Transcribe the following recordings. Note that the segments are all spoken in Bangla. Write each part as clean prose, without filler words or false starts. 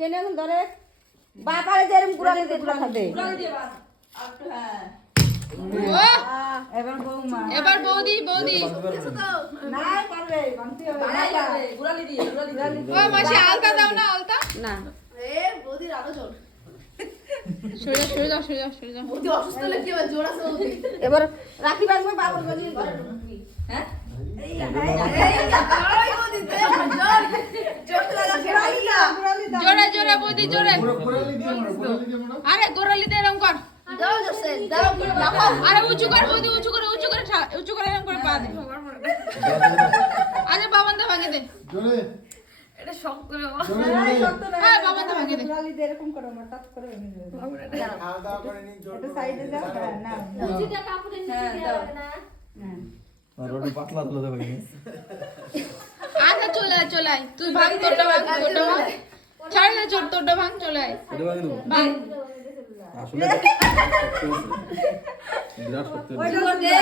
কেন এখন ধরে বাপারে যে এরকম কুড়ালি দিয়ে খাবে এবার বৌমা এবার বৌদি না পারবে বানতে হবে কুড়ালি দিয়ে ও মাসি আলতা দাও না আলতা না বৌদির আরো জোর সরে যাও বৌদি অসুস্থ হলে কি হবে জোর আছে বৌদি এবার রাখি বাঁধবে বাবার গলি ঘরে ঢুকবি হ্যাঁ জোরে বৌদি জোরে আরে গোরালি দে এরকম কর আরে উঁচু কর বৌদি উঁচু করে এরকম করে পা দে আরে বাবানটা ভাঙে দে এটা শক্ত করে হ্যাঁ বাবানটা ভাঙে দে কুড়ালি দিয়ে এরকম করো না টাচ করে এটা সাইডে যাও না উচিটা কাপড়ে নিচে দেওয়া হবে না রোটি পাতলা তুলে দেবে আচ্ছা চলে আয় তুই ভাগ তোরটা ভাগ ছাড় না তোরটা ভাগ চলে আয় এটা ভাঙে দেবো ভাগ আসলে বিরাট শক্তি ওই দে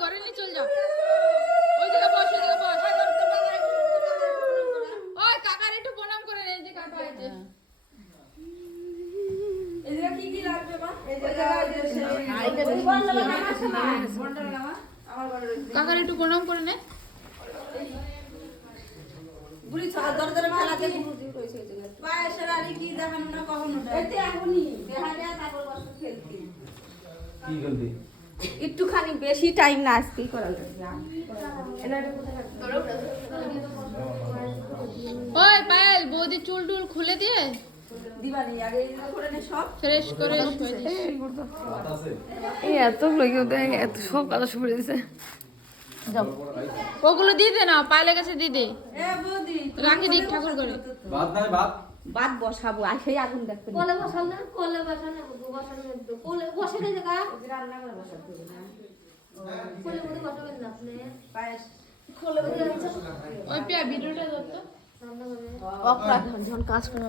ঘরে নিয়ে চল যাও ওই জায়গা বস ওই কাকার একটু প্রণাম করে নে যে কাকা আছে এদিকে কি কি লাগবে মা এই জায়গা কাকার একটু প্রণাম করে নে বুড়ি দরদরে খেলাতে পায়েসের আর কি দেখানো না কখনো এতে এখনই দেখাবে তারপর বসে খেলতি কি করবি একটুখানি বেশি টাইম না আজকেই করা লাগবে ওই পায়েল বৌদি চুল টুল খুলে দিয়ে দিবানি আগে এই করে নে সব ফ্রেশ করে আছে এই এত লাগে দেয় এত সব কথা শুনে দিছে ওগুলো দিয়ে দে না পায়েলের কাছে দিয়ে দে এ বৌদি রাখি দিক ঠাকুর করে ভাত নাই ভাত ভাত বসাবো আর সেই আগুন দেখতে কোলে বসাল না কোলে বসানো কোলে বসে দে জায়গা রান্না করে বসাতে হবে না কোলে মধ্যে বসাবেন না আপনি পায়েস কোলে মধ্যে ওই পিয়া ভিডিওটা ধরতো রান্না করবে অপরাধ যখন কাজ করা